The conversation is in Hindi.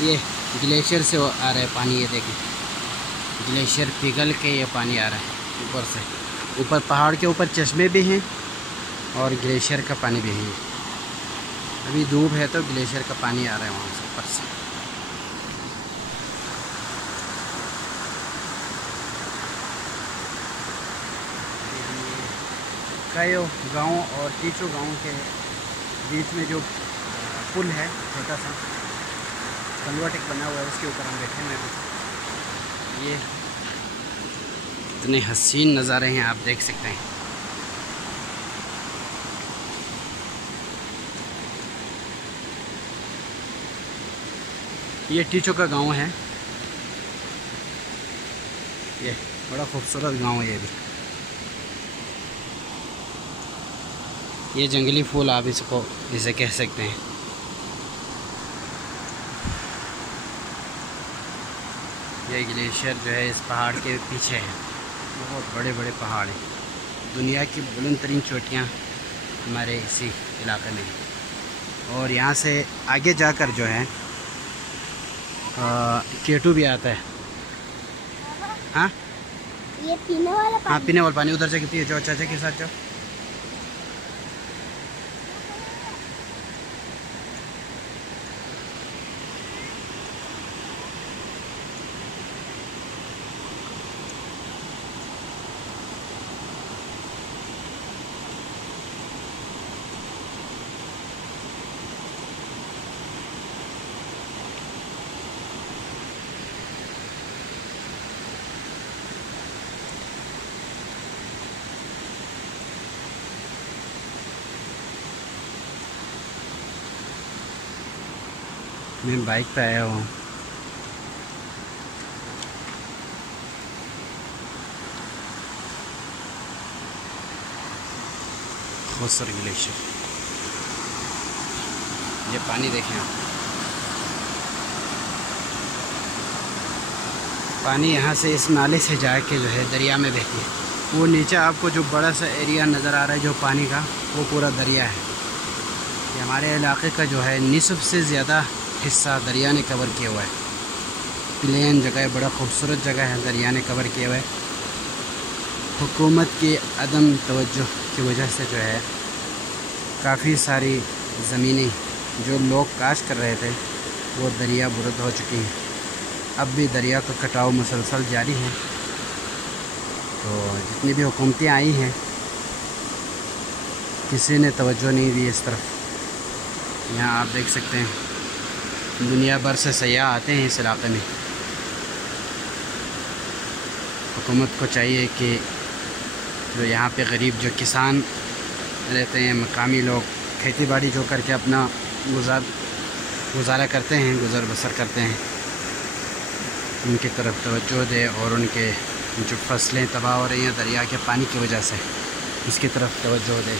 ये ग्लेशियर से आ रहा है पानी, ये देखें ग्लेशियर पिघल के ये पानी आ रहा है ऊपर से। ऊपर पहाड़ के ऊपर चश्मे भी हैं और ग्लेशियर का पानी भी है। अभी धूप है तो ग्लेशियर का पानी आ रहा है वहाँ से ऊपर से। कायो गांव और टीचो गांव के बीच में जो पुल है छोटा सा कन्वर्टेक बना हुआ है, उसके ऊपर हम बैठे हुए हैं। ये इतने हसीन नज़ारे हैं, आप देख सकते हैं। ये टीचो का गांव है, ये बड़ा खूबसूरत गांव है। ये भी ये जंगली फूल आप इसको इसे कह सकते हैं। ये ग्लेशियर जो है इस पहाड़ के पीछे है। बहुत बड़े बड़े पहाड़ हैं, दुनिया की बुलंद तरीन चोटियाँ हमारे इसी इलाके में हैं। और यहाँ से आगे जाकर जो है केटू भी आता है। हाँ ये पीने वाला पानी। हाँ पीने वाला पानी उधर से पिए, जाओ चाचा के साथ जाओ। मैं बाइक पे आया हूँ। खोसर ग्लेशियर, ये पानी देखें आप। पानी यहाँ से इस नाले से जाके जो है दरिया में बहती है। वो नीचे आपको जो बड़ा सा एरिया नज़र आ रहा है जो पानी का, वो पूरा दरिया है। ये हमारे इलाके का जो है निस्फ से ज़्यादा हिस्सा दरिया ने कवर किया हुआ है। प्लेन जगह है, बड़ा खूबसूरत जगह है, दरिया ने कवर किया हुआ है। हुकूमत की अदम तवज्जो की वजह से जो है काफ़ी सारी ज़मीनें जो लोग काश कर रहे थे वो दरिया बुरद हो चुकी हैं। अब भी दरिया का कटाव मुसलसल जारी है। तो जितनी भी हुकूमतें आई हैं किसी ने तवज्जो नहीं दी इस तरफ। यहाँ आप देख सकते हैं दुनिया भर से सयाह आते हैं इस इलाके में। हुकूमत को चाहिए कि जो यहाँ पे गरीब जो किसान रहते हैं, मकामी लोग खेती बाड़ी जो करके अपना गुजारा करते हैं, गुजर बसर करते हैं, उनकी तरफ तवज्जो दे और उनके जो फसलें तबाह हो रही हैं दरिया के पानी की वजह से, इसकी तरफ तवज्जो दे।